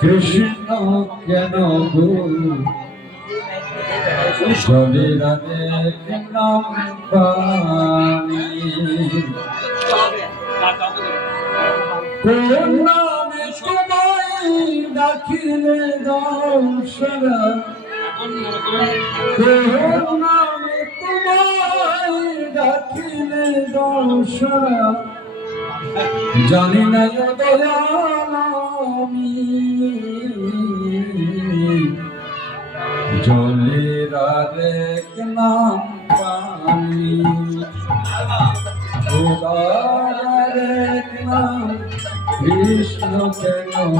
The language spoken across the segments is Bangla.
কৃষ্ণ কেন এক নাম পানি কোন নামে তোমায় ডাকিলে দর্শনা। কোন নামে তোমায় ডাকিলে দর্শনা। জানি না দয়াল আমি। জলের আরেক নাম পানি। খোদার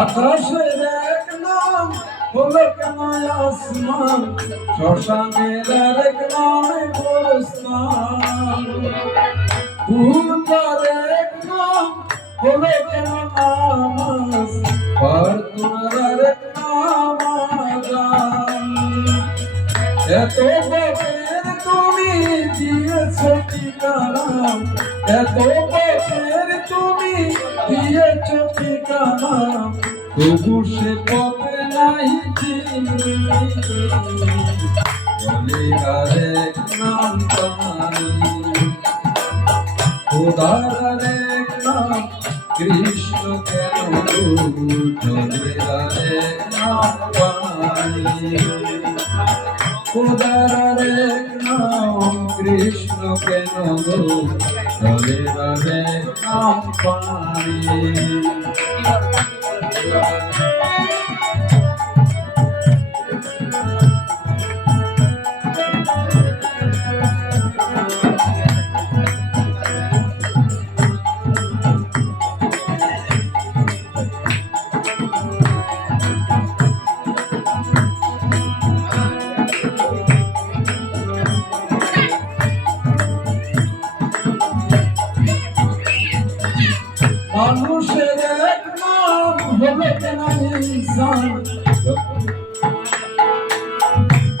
আরেক নাম পানি আকাশের এক নাম হলো কেন আসমান শ্মশানের এক নামে গোরস্থান পূজার এক নাম হলো কেন নামাজ প্রার্থনার এক নাম আজান এত তবু সে পথে নাই বলে আরেক নাম খোদার আরেক নাম কৃষ্ণ কেন জলে আরেক নাম খোদার এক নাম কৃষ্ণ কেন জলের এক নাম পানি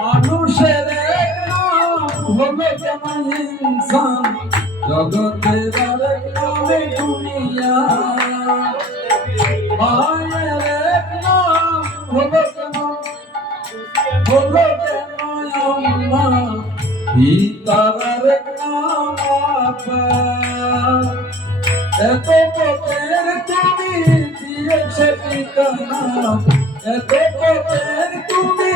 মানুষের এক হলো কেন ইনসান এক জগতের আরেক নামে দুনিয়া মায়ের এক নাম হলো কেন হলো কেন আম্মা পিতার আরেক নাম আপা এত পথের তুমি দিয়েছে ঠিকানা এত পথের তুমি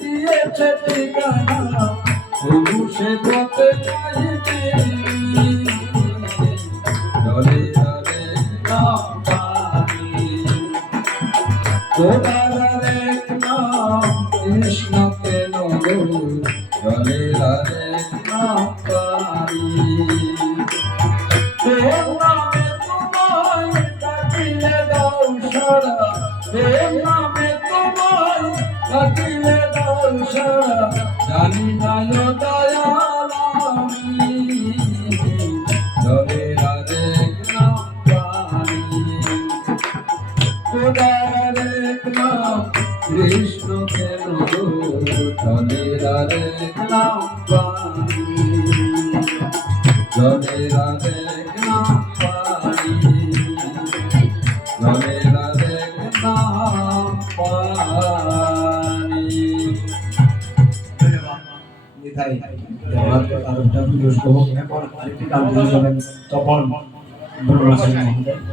দিয়েছে ঠিকানা তবু সে পথে আরে নাম পানি তোরার আরেক নাম কৃষ্ণ কেন জলে আরেক নাম পানি তোর নামে ডাকিলে দাও সারা জানি না দয়াল আমি। জলে আরেক নাম পানি খোদার এক নাম কৃষ্ণ কেন? জলের আরেক নাম পানি জলের আরেক নাম পানি নিতাই আজকে তার ভিডিও শুভ এখন আরেকটি গান দিয়ে যাবেন তপন ব্রহ্মচারী মহোদয়